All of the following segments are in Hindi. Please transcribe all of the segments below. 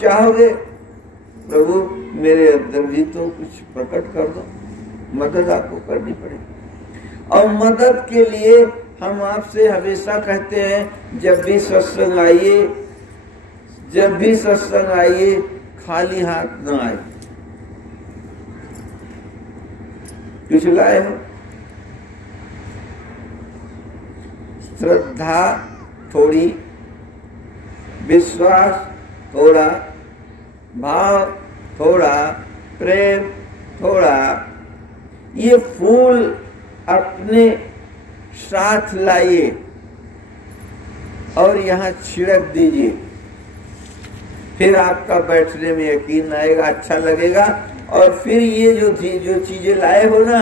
चाहोगे प्रभु मेरे अंदर भी तो कुछ प्रकट कर दो, मदद आपको करनी पड़ेगी। और मदद के लिए हम आपसे हमेशा कहते हैं जब भी सत्संग आइए खाली हाथ न आए, कुछ लाए हो। श्रद्धा थोड़ी, विश्वास थोड़ा, भाव थोड़ा, प्रेम थोड़ा, ये फूल अपने साथ लाइए और यहाँ छिड़क दीजिए, फिर आपका बैठने में यकीन आएगा, अच्छा लगेगा। और फिर ये जो चीजें लाए हो ना,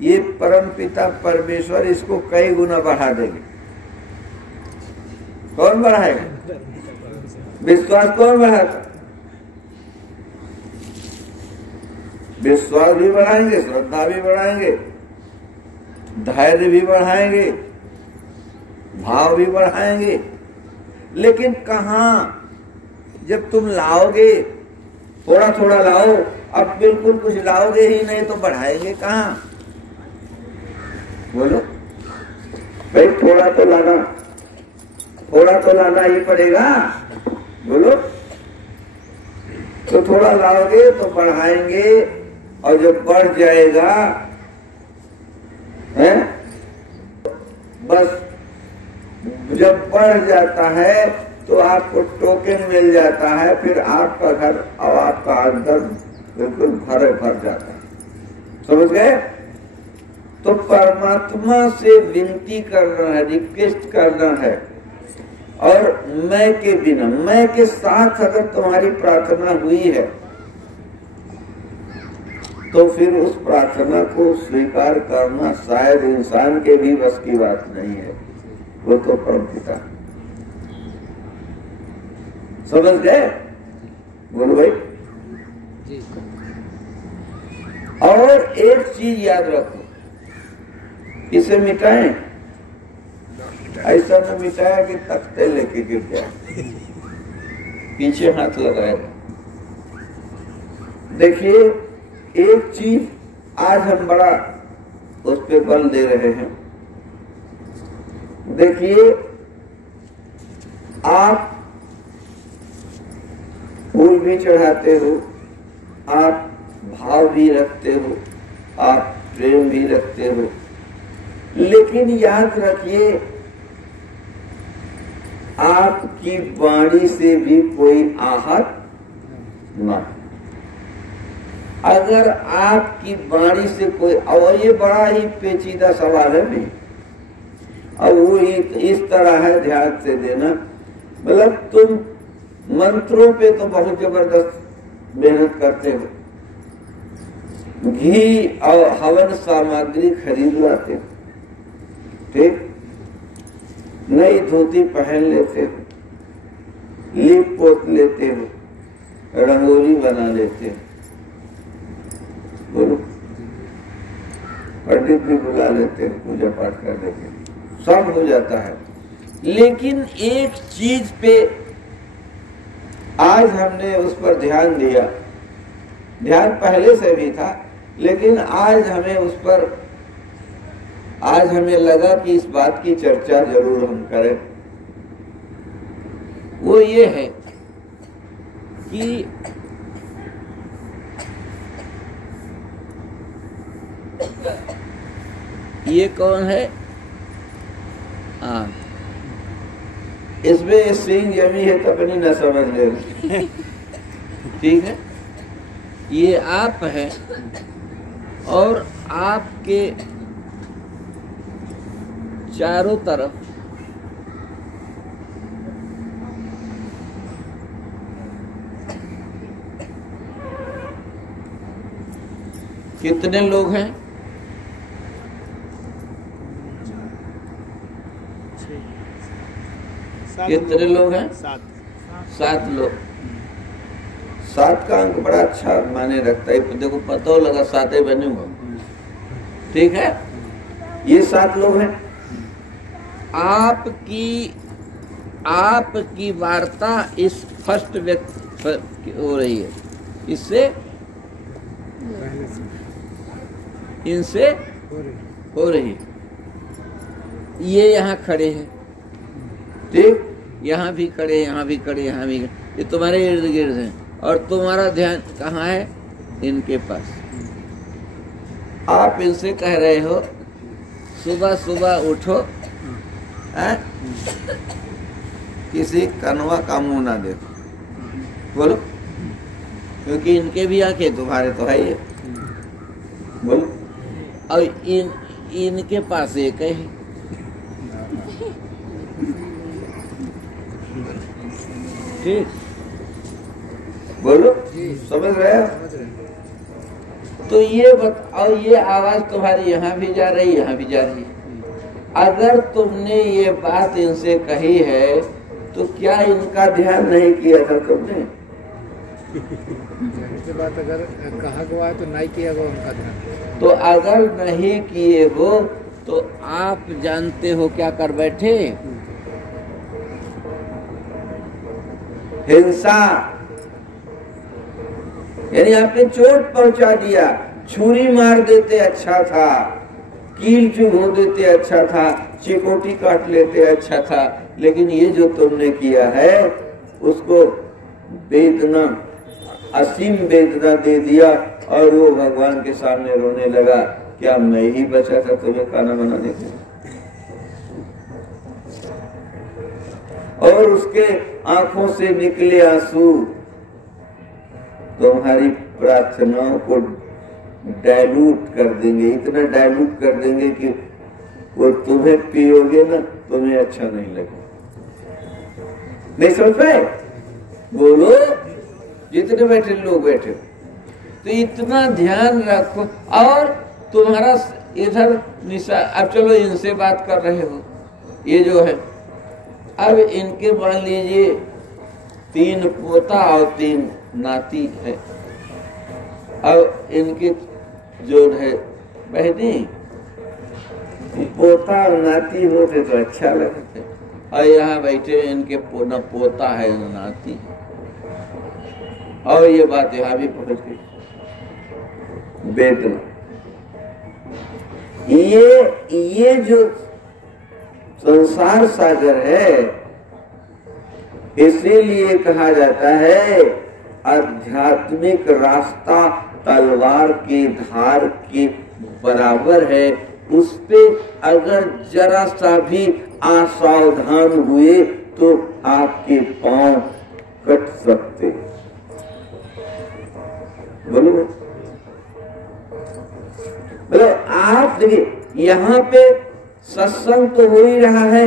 ये परमपिता परमेश्वर इसको कई गुना बढ़ा देंगे। कौन बढ़ाएगा? विश्वास कौन बढ़ाता? विश्वास भी बढ़ाएंगे, श्रद्धा भी बढ़ाएंगे, धैर्य भी बढ़ाएंगे, भाव भी बढ़ाएंगे। लेकिन कहाँ, जब तुम लाओगे थोड़ा थोड़ा लाओ, अब बिल्कुल कुछ लाओगे ही नहीं तो बढ़ाएंगे कहाँ? बोलो भाई, थोड़ा तो लाना ही पड़ेगा। बोलो, तो थोड़ा लाओगे तो बढ़ाएंगे, और जब बढ़ जाएगा है, बस जब बढ़ जाता है तो आपको टोकन मिल जाता है, फिर आपका घर और आपका अंदर बिल्कुल भर जाता है। समझ गए? तो परमात्मा से विनती करना है, रिक्वेस्ट करना है। और मैं के बिना, मैं के साथ अगर तुम्हारी प्रार्थना हुई है तो फिर उस प्रार्थना को स्वीकार करना शायद इंसान के भी बस की बात नहीं है, वो तो परमपिता। समझ गए? बोलो भाई। और एक चीज याद रखो, इसे मिटाएं, ऐसा न मिटाया कि तख्ते लेके गिर जाए, पीछे हाथ लगाएगा। देखिए, एक चीज आज हम बड़ा उस पे बल दे रहे हैं। देखिए, आप फूल भी चढ़ाते हो, आप भाव भी रखते हो, आप प्रेम भी रखते हो, लेकिन याद रखिए आपकी वाणी से भी कोई आहत न। अगर आपकी वाणी से कोई, और ये बड़ा ही पेचीदा सवाल है नहीं, और वो इस तरह है, ध्यान से देना। मतलब तुम मंत्रों पे तो बहुत जबरदस्त मेहनत करते हो, घी और हवन सामग्री खरीद लाते हो, ठीक, नई धोती पहन लेते हो, लीप पोत लेते हो, रंगोली बना लेते हो, बोलो, पंडित भी बुला लेते हैं पूजा पाठ करने के, सब हो जाता है। लेकिन एक चीज पे आज हमने उस पर ध्यान दिया, ध्यान पहले से भी था, लेकिन आज हमें लगा कि इस बात की चर्चा जरूर हम करें। वो ये है कि ये कौन है? हाँ, इसमें सिंह जमी है तो अपनी न समझ ले, ठीक है। ये आप हैं और आपके चारों तरफ कितने लोग हैं? कितने लोग हैं? 7 लोग। 7 का अंक बड़ा अच्छा माने रखता है, देखो पता लगा 7 बने हुए, ठीक है। ये 7 लोग हैं। आपकी आपकी वार्ता इस फर्स्ट व्यक्ति हो रही है, इससे इनसे हो रही। ये यहाँ खड़े हैं, ठीक, यहाँ भी खड़े, यहाँ भी खड़े, यहाँ भी खड़े, ये तुम्हारे इर्द गिर्द हैं, और तुम्हारा ध्यान कहाँ है? इनके पास। आप इनसे कह रहे हो सुबह सुबह उठो, है? किसी कनवा का मुंह ना देखो, बोलो, क्योंकि इनके भी आंखें, तुम्हारे तो है ही, बोलो। और इनके पास एक है, ठीक, बोलो, समझ रहे हो? तो ये बताओ, ये आवाज तुम्हारी यहाँ भी जा रही, यहाँ भी जा रही है। अगर तुमने ये बात इनसे कही है तो क्या इनका ध्यान नहीं किया था तुमने? से बात अगर कहा गया है तो नहीं किया गया उनका ध्यान। तो अगर नहीं किए हो तो आप जानते हो क्या कर बैठे? हिंसा, यानी आपने चोट पहुंचा दिया। छुरी मार देते अच्छा था, कील चुभो देते अच्छा था, चिकोटी काट लेते अच्छा था, लेकिन ये जो तुमने किया है उसको वेदना, असीम वेदना दे दिया, और वो भगवान के सामने रोने लगा, क्या मैं ही बचा था तुम्हें खाना बनाने के? और उसके आंखों से निकले आंसू तुम्हारी प्रार्थनाओं को डाइल्यूट कर देंगे, इतना डाइल्यूट कर देंगे कि वो तुम्हें पियोगे ना, तुम्हें अच्छा नहीं लगेगा। नहीं समझ पाए? बोलो, जितने बैठे लोग बैठे, तो इतना ध्यान रखो। और तुम्हारा इधर निशा, अब चलो इनसे बात कर रहे हो, ये जो है, अब इनके मान लीजिए 3 पोता और 3 नाती है, और इनके जो है बहनी, पोता और नाती होते तो अच्छा लगते, और यहाँ बैठे इनके न पोता है न नाती, और ये बात यहाँ भी पहुंच गई। वेदना, ये जो संसार सागर है, इसीलिए कहा जाता है आध्यात्मिक रास्ता तलवार की धार के बराबर है। उस पे अगर जरा सा भी असावधान हुए तो आपके पांव कट सकते। बोलो बोलो। आप देखिए, यहाँ पे सत्संग तो हो ही रहा है,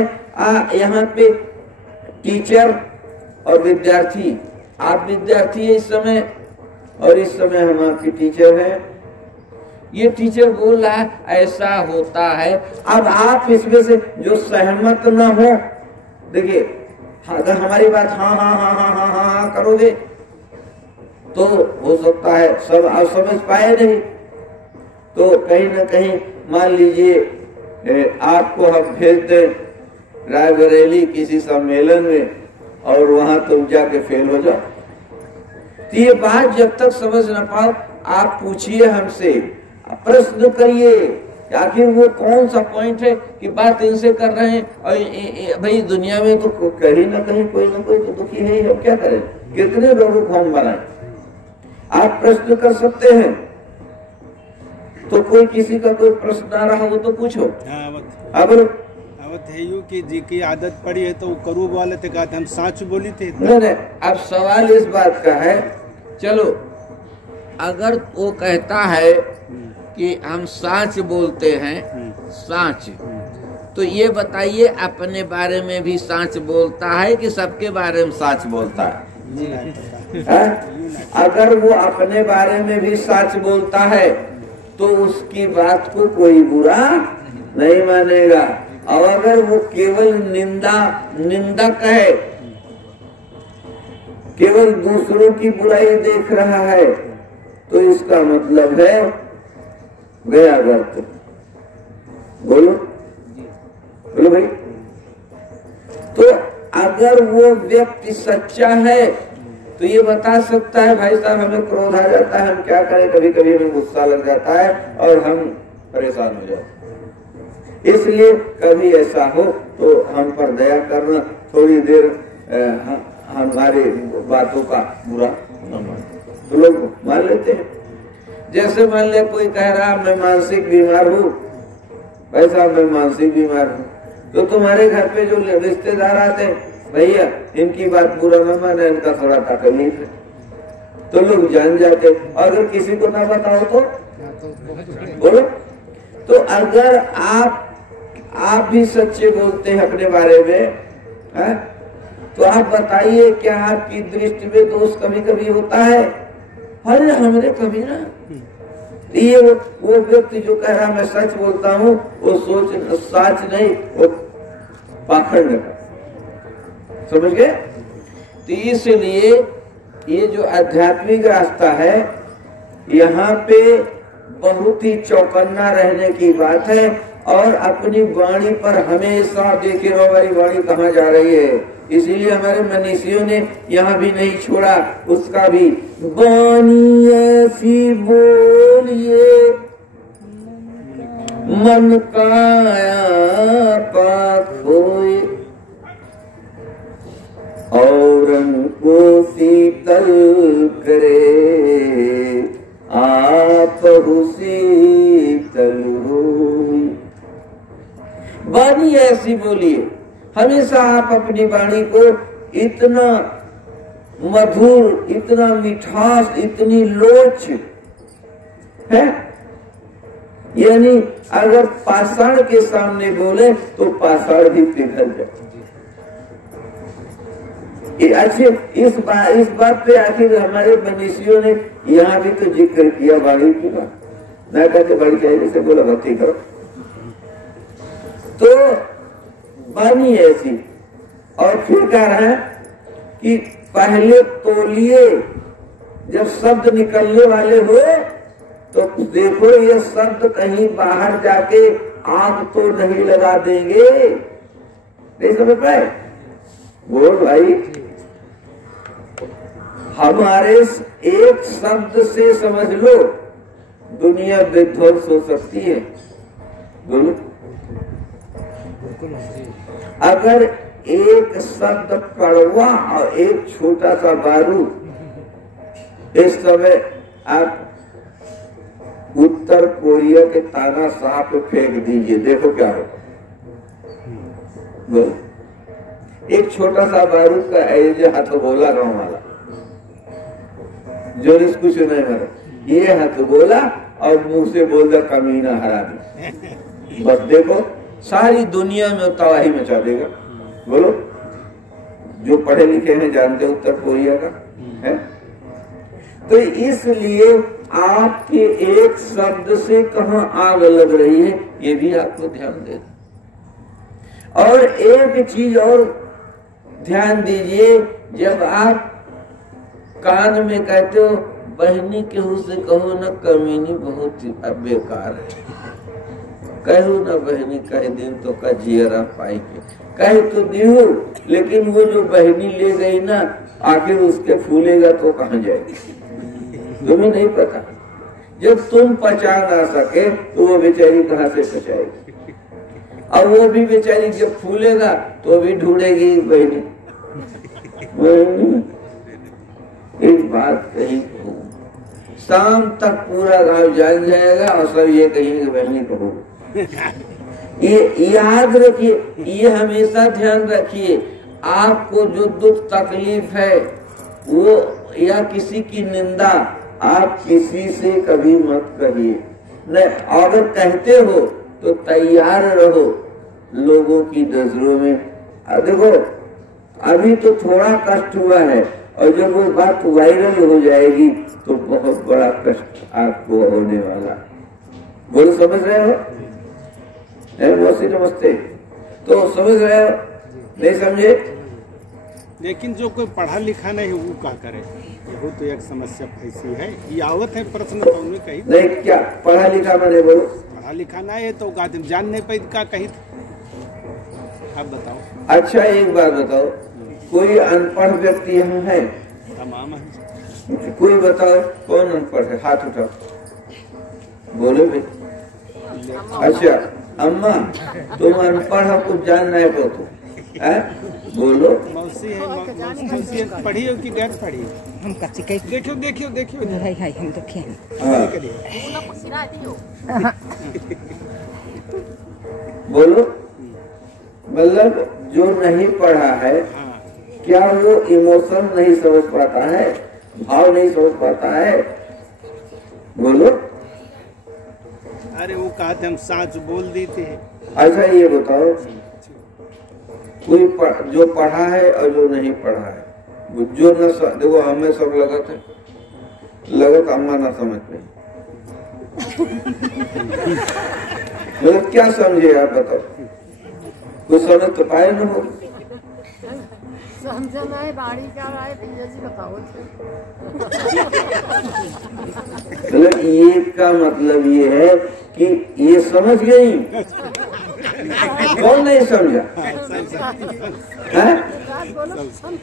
यहाँ पे टीचर और विद्यार्थी, आप विद्यार्थी है इस समय, और इस समय हम आपके टीचर हैं। ये टीचर बोल रहा है ऐसा होता है, अब आप इसमें से जो सहमत ना हो, देखिए अगर हमारी बात हाँ हाँ हाँ हाँ हाँ हाँ हाँ करोगे तो हो सकता है सब आप समझ पाए नहीं, तो कहीं ना कहीं मान लीजिए आपको हम भेज दें रायबरेली किसी सम्मेलन में, और वहां तुम जाके फेल हो जाओ, तो ये बात जब तक समझ ना पाओ, आप पूछिए हमसे, प्रश्न करिए, आखिर वो कौन सा पॉइंट है कि बात इनसे कर रहे हैं। और भाई दुनिया में तो कहीं ना कहीं कोई ना कोई तो दुखी है, हम क्या करें, कितने लोगों को हम बनाएं। आप प्रश्न कर सकते हैं, तो कोई किसी का कोई प्रश्न आ रहा हो तो पूछो। अब है यू कि जी की आदत पड़ी है तो करूब वाले थे, कहते हम साच बोली थे। नहीं, अब सवाल इस बात का है, चलो अगर वो कहता है कि हम साच बोलते हैं, साच, तो ये बताइए अपने बारे में भी साच बोलता है कि सबके बारे में साच बोलता है? अगर वो अपने बारे में भी साच बोलता है तो उसकी बात को कोई बुरा नहीं मानेगा, और अगर वो केवल निंदक है, केवल दूसरों की बुराई देख रहा है, तो इसका मतलब है गया व्यर्थ। बोलो बोलो भाई। तो अगर वो व्यक्ति सच्चा है तो ये बता सकता है भाई साहब हमें क्रोध आ जाता है, हम क्या करें, कभी कभी हमें गुस्सा लग जाता है और हम परेशान हो जाते हैं, इसलिए कभी ऐसा हो तो हम पर दया करना, थोड़ी देर हमारे बातों का बुरा न मान। तो लोग मान लेते हैं। जैसे मान ले कोई कह रहा मैं मानसिक बीमार हूँ, भाई साहब मैं मानसिक बीमार हूँ, तो तुम्हारे घर पे जो रिश्तेदार आते हैं, भैया इनकी बात बुरा न माने, इनका थोड़ा तकलीफ है, तो लोग जान जाते। अगर किसी को ना बताओ तो बोलो। तो अगर आप भी सच्चे बोलते हैं अपने बारे में, है? तो आप बताइए क्या आपकी दृष्टि में दोष कभी कभी होता है? अरे हमने कभी ना, ये वो व्यक्ति जो कह रहा मैं सच बोलता हूँ, वो सच नहीं, वो पाखंड है, समझ गए? तो इसलिए ये जो आध्यात्मिक रास्ता है, यहाँ पे बहुत ही चौकन्ना रहने की बात है और अपनी वाणी पर हमेशा देखे रहो हमारी वाणी कहाँ जा रही है। इसीलिए हमारे मनीषियों ने यहाँ भी नहीं छोड़ा उसका भी, वाणी ऐसी बोलिए मन काया पाक होए, औरन को शीतल करे आप शीतल होए। वाणी ऐसी बोलिए, हमेशा आप अपनी वाणी को इतना मधुर, इतना मिठास, इतनी लोच है, यानी अगर पाषाण के सामने बोले तो पाषाण भी पिघल जाए। अच्छे इस बात पे आखिर हमारे मनीषियों ने यहाँ भी तो जिक्र किया वाणी की बात, मैं कहते बड़ी चाहिए से बोला भक्ति करो। तो वाणी ऐसी, और फिर कह रहा है कि पहले तोलिए, जब शब्द निकलने वाले हो तो देखो ये शब्द कहीं बाहर जाके आग तो नहीं लगा देंगे, नहीं समझ पाए? बोल भाई, हमारे एक शब्द से समझ लो दुनिया विध्वंस हो सकती है। बोलो, अगर एक शब्द कड़वा और एक छोटा सा बारूद इस समय आप उत्तर कोरिया के तानाशाह पे फेंक दीजिए, देखो क्या होगा। बोलो, एक छोटा सा बारूद का ऐसे हाथ बोला गाँव वाला जो कुछ नहीं मरा, ये हाथ बोला और मुंह से बोल दिया कमीना हरामी, बस देखो सारी दुनिया में तबाही मचा देगा। बोलो, जो पढ़े लिखे हैं जानते उत्तर कोरिया का है। तो इसलिए आपके एक शब्द से कहाँ आग लग रही है ये भी आपको ध्यान देना। और एक चीज और ध्यान दीजिए, जब आप कान में कहते हो बहनी केहू से कहो न कमीनी बहुत ही बेकार है, कहो न बहनी कह दिन तो का जियरा पाई के कह तो दियो, लेकिन वो जो बहनी ले गई ना आखिर उसके फूलेगा तो कहाँ जाएगी तुम्हें नहीं पता। जब तुम पचा ना सके तो वो बेचारी कहाँ से पचाएगी, और वो भी बेचारी जब फूलेगा तो भी ढूंढेगी बहनी। एक बात कही, शाम तक पूरा गांव जाग जाएगा और सब ये कहेंगे बहनी कहो। ये याद रखिए, ये हमेशा ध्यान रखिए, आपको जो दुख तकलीफ है वो या किसी की निंदा आप किसी से कभी मत कहिए। नहीं, अगर कहते हो तो तैयार रहो लोगों की नजरों में। देखो अभी तो थोड़ा कष्ट हुआ है, और जब वो बात वायरल हो जाएगी तो बहुत बड़ा कष्ट आपको होने वाला। बोलो, समझ रहे हो? मौसी नमस्ते। तो समझ रहे हो? नहीं समझे? लेकिन जो कोई पढ़ा लिखा नहीं वो क्या करे, यही तो एक समस्या ऐसी है। ये आवत है प्रश्न तो उन्हें कही नहीं, क्या पढ़ा लिखा मैंने बोलो? पढ़ा लिखा ना है तो जान नहीं पाई का कही। आप बताओ। अच्छा एक बात बताओ, कोई अनपढ़ व्यक्ति यहाँ है? तमाम है। कोई बताओ कौन अनपढ़ है, हाथ उठाओ, बोलो भाई। अच्छा अम्मा, तुम अनपढ़ हो, कुछ जान नहीं पो तुम, बोलो। मौसी है, मौसी है, पढ़ी हो कि गैर पढ़ी? हम कच्ची कहीं देखियो देखियो देखियो। हाय हाय हम देखे हैं। बोलो। मतलब जो नहीं पढ़ा है, क्या वो इमोशन नहीं समझ पाता है, भाव नहीं समझ पाता है? बोलो। अरे वो कहते हम साच बोल देते हैं। अच्छा ये बताओ, कोई जो पढ़ा है और जो नहीं पढ़ा है, जो न देखो हमें सब लगत है, लगत अम्मा ना समझ में। मतलब क्या समझे आप बताओ, कुछ समझ तो पाए न हो। समझना है बाड़ी क्या रहा है, जी बताओ। मतलब ये का मतलब ये है कि ये समझ गई, कौन नहीं समझा?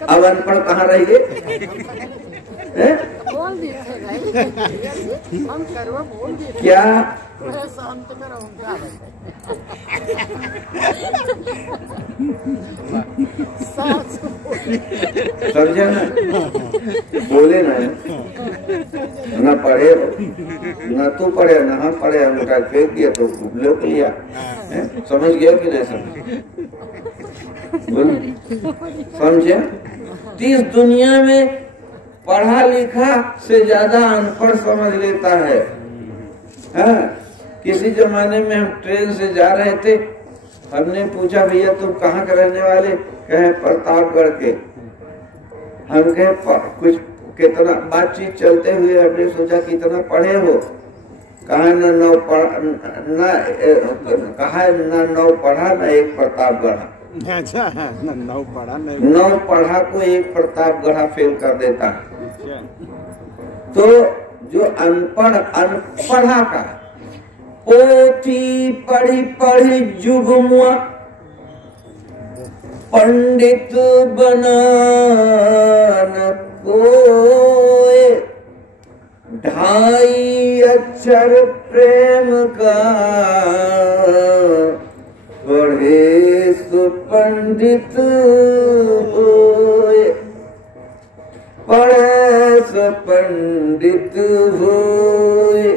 अब अनपढ़ कहाँ रह गए? बोल देते भाई, हम करो बोल देते क्या शांत करो उनका। समझे ना? बोले ना, न पढ़े हो, न तू पढ़े न हम पढ़े, हम उठा फेंक दिया तो लोग लिया। समझ गया कि नहीं समझ? समझे? इस दुनिया में पढ़ा लिखा से ज्यादा अनपढ़ समझ लेता है। किसी जमाने में हम ट्रेन से जा रहे थे, हमने पूछा भैया तुम कहाँ के रहने वाले? कहे प्रतापगढ़ के। हम कहे कुछ कितना बातचीत चलते हुए हमने सोचा कितना पढ़े हो? कहा न नौ पढ़ा न एक प्रतापगढ़। अच्छा नौ पढ़ा नहीं, नौ पढ़ा को एक प्रतापगढ़ फेल कर देता है। तो जो अनपढ़ा का पोथी पढ़ी पढ़ी जुगमुआ पंडित बना न कोय, ढाई अक्षर प्रेम का पढ़े सो पंडित होए, पढ़े सो पंडित होए।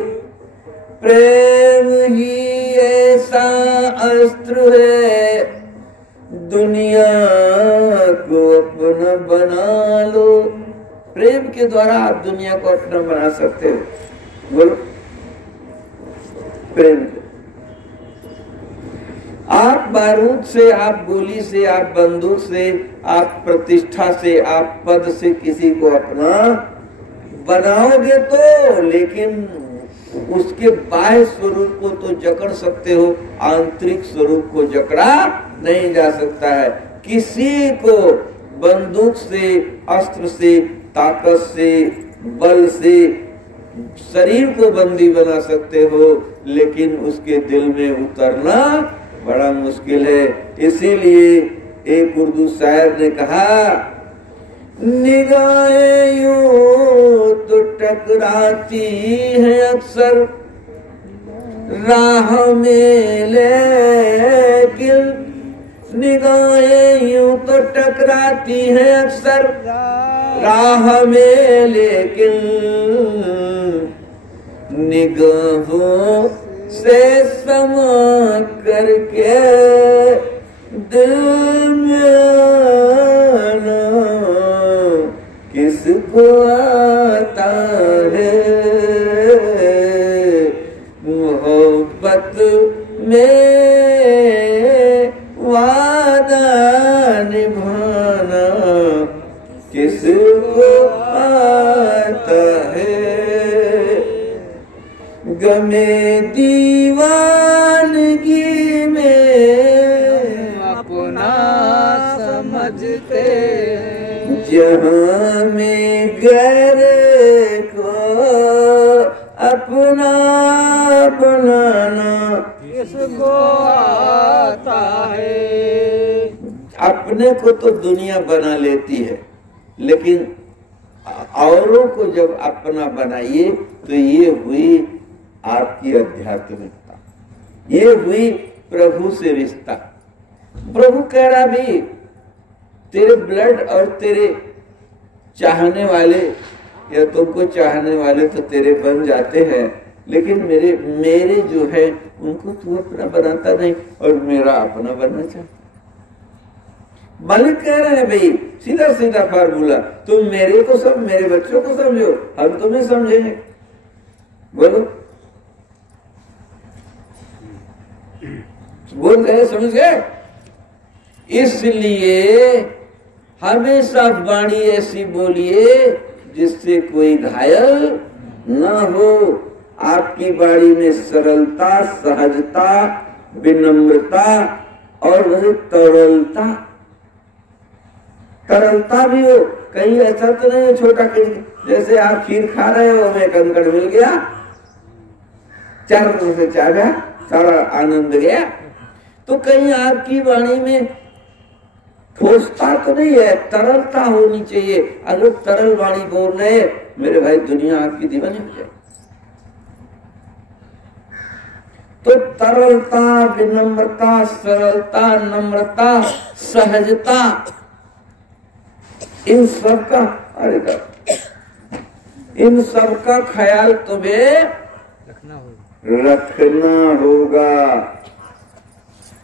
प्रेम ही ऐसा अस्त्र है, दुनिया को अपना बना लो। प्रेम के द्वारा आप दुनिया को अपना बना सकते हो। बोलो, प्रेम से आप बारूद से, आप गोली से, आप बंदूक से, आप प्रतिष्ठा से, आप पद से किसी को अपना बनाओगे तो, लेकिन उसके बाह्य स्वरूप को तो जकड़ सकते हो, आंतरिक स्वरूप को जकड़ा नहीं जा सकता है। किसी को बंदूक से, अस्त्र से, ताकत से, बल से शरीर को बंदी बना सकते हो, लेकिन उसके दिल में उतरना बड़ा मुश्किल है। इसीलिए एक उर्दू शायर ने कहा, निगाहें यूं तो टकराती हैं अक्सर राह में, लेकिन निगाहें यूं तो टकराती हैं अक्सर राह में, लेकिन निगाहों से समा करके दिल में आना किसको आता है। मोहब्बत में वादा निभाना किसको आता है। गमे दीवानगी में अपना समझते, जहाँ में घर को अपना बनाना किसको आता है। अपने को तो दुनिया बना लेती है, लेकिन औरों को जब अपना बनाइए तो ये हुई आपकी आध्यात्मिकता, ये हुई प्रभु से रिश्ता। प्रभु कह रहा भी तेरे ब्लड और तेरे चाहने वाले या तुमको चाहने वाले तो तेरे बन जाते हैं, लेकिन मेरे जो है उनको तू अपना बनाता नहीं और मेरा अपना बनना चाहता। मालिक कह रहे हैं भाई सीधा सीधा फार्मूला, तुम मेरे को सब मेरे बच्चों को समझो, हम तुम्हें समझेंगे। बोलो, बोल रहे समझ गए? इसलिए हमेशा वाणी ऐसी बोलिए जिससे कोई घायल न हो। आपकी वाणी में सरलता, सहजता, विनम्रता और वही तरलता भी हो। कहीं ऐसा तो नहीं है छोटा जैसे आप खीर खा रहे हो, हमें कंकड़ मिल गया, चारों से चाहा, सारा आनंद गया। तो कहीं आपकी वाणी में ठोसता तो नहीं है, तरलता होनी चाहिए। अगर तरल वाणी बोल रहे मेरे भाई, दुनिया आपकी दीवानी हो जाए। तो तरलता, विनम्रता, सरलता, नम्रता, सहजता, इन सब का इन सब का ख्याल तुम्हें रखना होगा।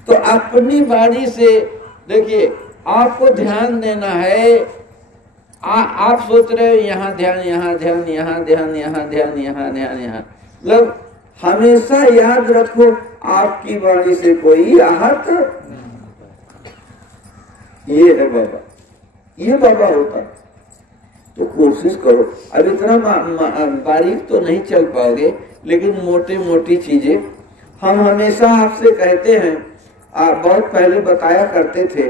तो अपनी वाणी से देखिए, आपको ध्यान देना है। आप सोच रहे हो यहाँ ध्यान, यहाँ ध्यान, यहाँ ध्यान, यहाँ ध्यान, यहाँ ध्यान, यहाँ, मतलब हमेशा याद रखो आपकी वाणी से कोई आहत। ये है बाबा, ये बाबा होता है। तो कोशिश करो। अब इतना बारीक तो नहीं चल पाओगे, लेकिन मोटे मोटी चीजें हम हमेशा आपसे कहते हैं। आप बहुत पहले बताया करते थे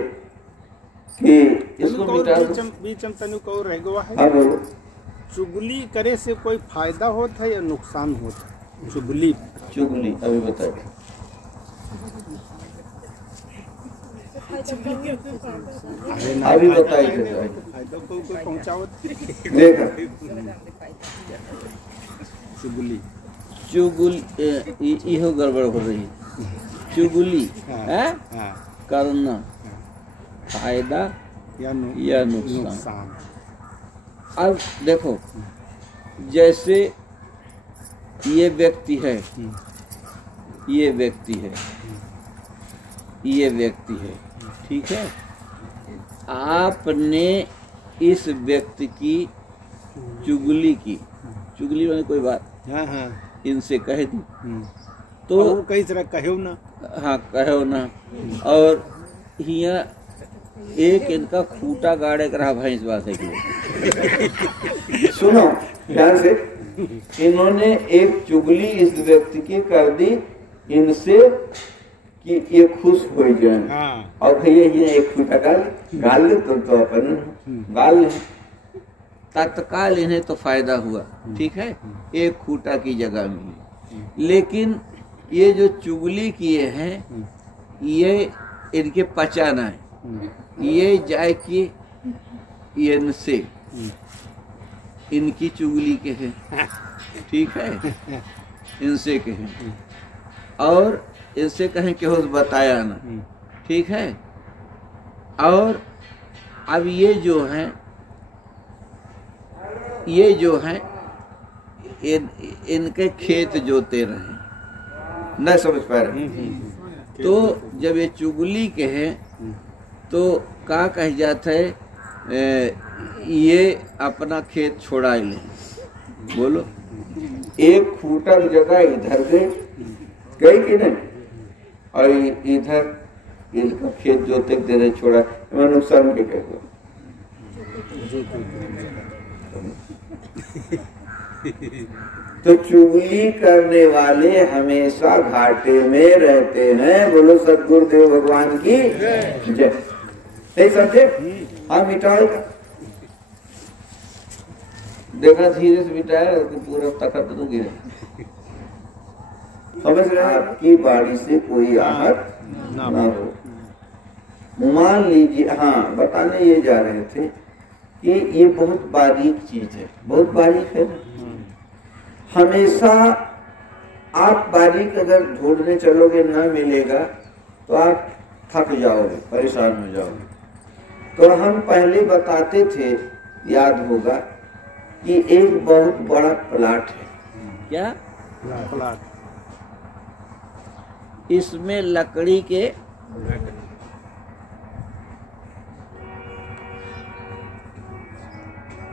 कि इसको मिटा दो। बीचम तनु कहो रह गवा है। हाँ बोलो। चुगली करे से कोई फायदा होता है या नुकसान होता है? चुगली अभी बताओ। अभी बताइए फायदा को कोई पहुंचाओ। देखा चुगली इहो गड़बड़ हो रही। चुगली है करना फायदा या नुकसान। अब देखो, जैसे ये व्यक्ति है, ये व्यक्ति है, ये व्यक्ति है, ठीक है। आपने इस व्यक्ति की चुगली की, चुगली मैंने कोई बात इनसे कह दी, तो कई तरह कहो ना, हाँ कहो ना। और यहाँ एक इनका खूटा गाड़े करा भैंस बात है कि सुनो ध्यान से, इन्होंने एक चुगली इस व्यक्ति की कर दी इनसे कि ये खुश हो जाए। और भैया ये एक खूटा गाल ले तो अपन गाल ले, तत्काल इन्हें तो फायदा हुआ, ठीक है, एक खूटा की जगह में। लेकिन ये जो चुगली किए हैं, ये इनके पचाना है, ये जाए कि इनसे इनकी चुगली के हैं, ठीक है, इनसे कहें और इनसे कहें कि होश बताया ना, ठीक है। और अब ये जो हैं इनके खेत जोते रहे, न समझ पा रहे। तो जब ये चुगली के हैं तो क्या कह जाता है, ये अपना खेत छोड़ा ले। बोलो, एक खूटा जगह इधर गई कि नहीं, और इधर इनका खेत जोते देने छोड़ा, मैं नुकसान के कह दो। तो चुगली करने वाले हमेशा घाटे में रहते हैं। बोलो सतगुरुदेव भगवान की जय। नहीं समझे? हाँ मिटाएगा, देखा धीरे से मिटाया तो पूरा तखत तो गिरे। समझ रहे? आपकी बाड़ी से कोई आहत ना हो। मान लीजिए, हाँ बताने ये जा रहे थे कि ये बहुत बारीक चीज है, बहुत बारीक है। हमेशा आप बारीक अगर ढूंढने चलोगे ना मिलेगा तो आप थक जाओगे, परेशान हो जाओगे। तो हम पहले बताते थे, याद होगा, कि एक बहुत बड़ा प्लाट है। क्या? प्लाट। इसमें लकड़ी के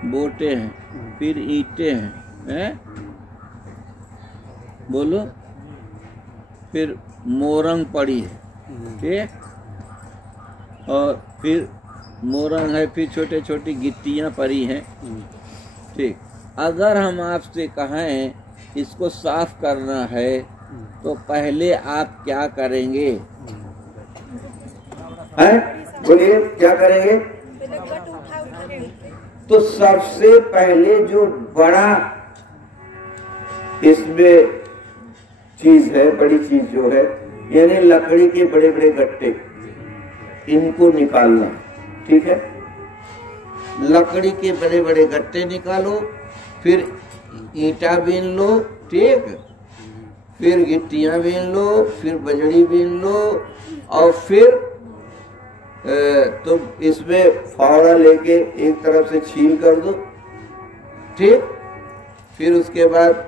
बोटे हैं, फिर ईंटें हैं, बोलो, फिर मोरंग पड़ी है, ठीक, और फिर मोरंग है, फिर छोटे छोटी गिट्टियां पड़ी हैं, ठीक। अगर हम आपसे कहें इसको साफ करना है तो पहले आप क्या करेंगे? बोलिए, क्या करेंगे? तो सबसे पहले जो बड़ा इसमें चीज है, बड़ी चीज जो है, यानी लकड़ी के बड़े बड़े गट्टे, इनको निकालना, ठीक है। लकड़ी के बड़े बड़े गट्टे निकालो, फिर ईंटा बीन लो, ठीक, फिर गिट्टियां बीन लो, फिर बजड़ी बीन लो, और फिर तुम इसमें फावड़ा लेके एक तरफ से छील कर दो, ठीक। फिर उसके बाद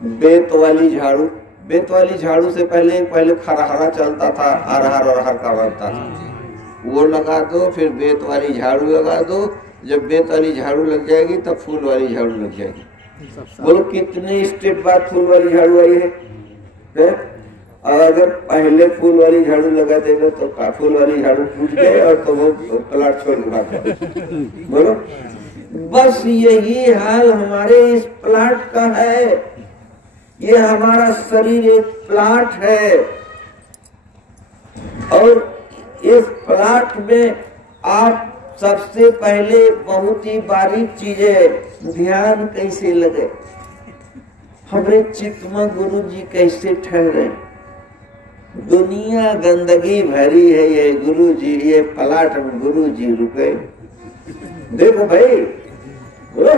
बेत वाली झाड़ू, बेत वाली झाड़ू से पहले खरहरा चलता था, अरहर का बनता था, वो लगा दो, फिर बेत वाली झाड़ू लगा दो। जब बेत वाली झाड़ू लग जाएगी तब फूल वाली झाड़ू लग जाएगी। बोलो कितने स्टेप बाद फूल वाली झाड़ू आई है? और अगर पहले फूल वाली झाड़ू लगा देगा तो फूल वाली झाड़ू टूट गए और तो वो प्लाट छोड़ भाग जाए। बोलो, बस यही हाल हमारे इस प्लाट का है। ये हमारा शरीर एक प्लाट है, और इस प्लाट में आप सबसे पहले बहुत ही बारीक चीजें, ध्यान कैसे लगे, हमारे चित्त में गुरु जी कैसे ठहरे। दुनिया गंदगी भरी है, ये गुरु जी, ये प्लाट में गुरु जी रुके। देखो भाई, बोलो,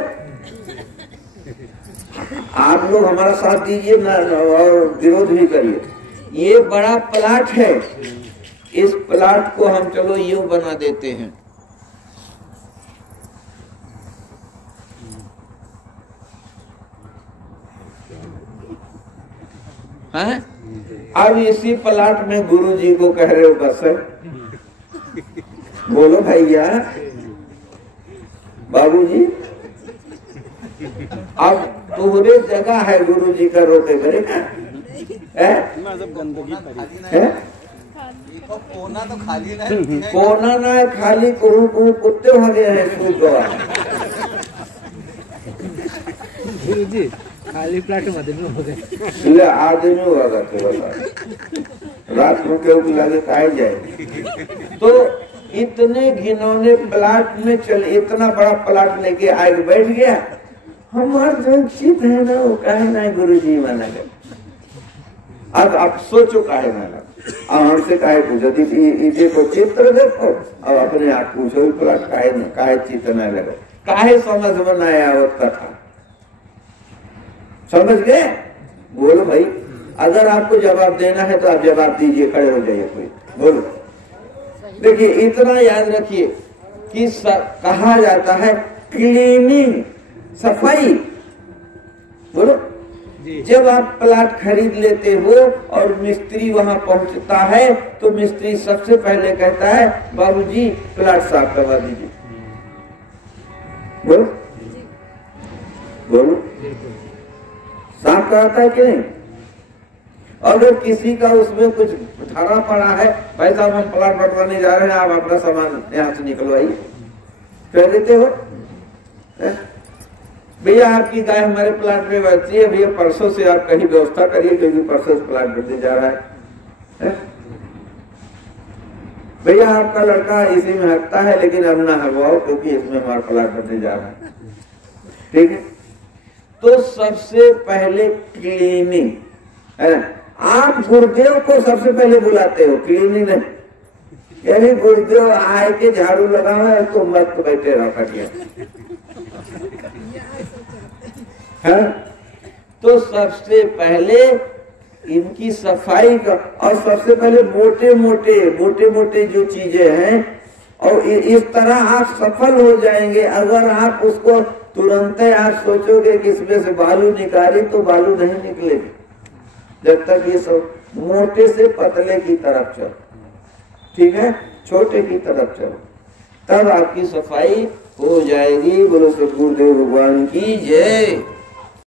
आप लोग हमारा साथ दीजिए ना और विरोध भी करिए। ये बड़ा प्लाट है, इस प्लाट को हम चलो यूं बना देते हैं। हैं? अब इसी प्लाट में गुरु जी को कह रहे हो बस है। बोलो भैया, बाबूजी, अब तुम्हारे जगह है गुरु जी का रोके बने गंदगी है? कोना तो खाली नहीं, कोना ना खाली, कुत्ते हो गए हैं सूख गवा। गुरु जी खाली प्लाट आदमी हो गए, आदमी होगा रात में क्यों लगे खाए जाए। तो इतने घिनौने प्लाट में चल, इतना बड़ा प्लाट लेके आए बैठ गया। हमारा जो चित है ना, वो कहे ना गुरु जी माना गया। अब आप सोचो काहे ना लगा, हमसे काहे पूछो, देखो चित्र देखो, अब अपने आप पूछो प्लाट काहे चित्र न लगा, काहे समझ में न आवत कथा। समझ गए? बोलो भाई, अगर आपको जवाब देना है तो आप जवाब दीजिए, खड़े हो जाइए कोई, बोलो। देखिए, इतना याद रखिए कि कहा जाता है क्लीनिंग, सफाई। बोलो, जब आप प्लाट खरीद लेते हो और मिस्त्री वहां पहुंचता है तो मिस्त्री सबसे पहले कहता है, बाबूजी प्लाट साफ करवा दीजिए। बोलो बोलो, साफ कराता है कि नहीं? अगर किसी का उसमें कुछ धरा पड़ा है, पैसा हम प्लाट बंटवाने जा रहे हैं, आप अपना सामान यहाँ से निकलवाइए, कह देते हो भैया आपकी गाय हमारे प्लाट में बचती है, भैया परसों से आप कहीं व्यवस्था करिए क्योंकि परसों से प्लाट बढ़ने जा रहा है। भैया आपका लड़का इसी में हकता है, लेकिन अब ना हरवाओ क्योंकि इसमें हमारा प्लाट बढ़ने जा रहा है। ठीक है, तो सबसे पहले क्लीनिंग है ना। आप गुरुदेव को सबसे पहले बुलाते हो, क्लीनिंग नहीं। यानी गुरुदेव आए के झाड़ू लगावे तो मत बैठे रहो खटिया। हाँ? तो सबसे पहले इनकी सफाई का, और सबसे पहले मोटे मोटे जो चीजें हैं, और इस तरह आप सफल हो जाएंगे। अगर आप उसको तुरंत आप सोचोगे कि इसमें से बालू निकाले तो बालू नहीं निकलेगी। जब तक ये सब मोटे से पतले की तरफ चलो, ठीक है, छोटे की तरफ चलो, तब आपकी सफाई हो जाएगी। बोलो सद्गुरुदेव भगवान की जय।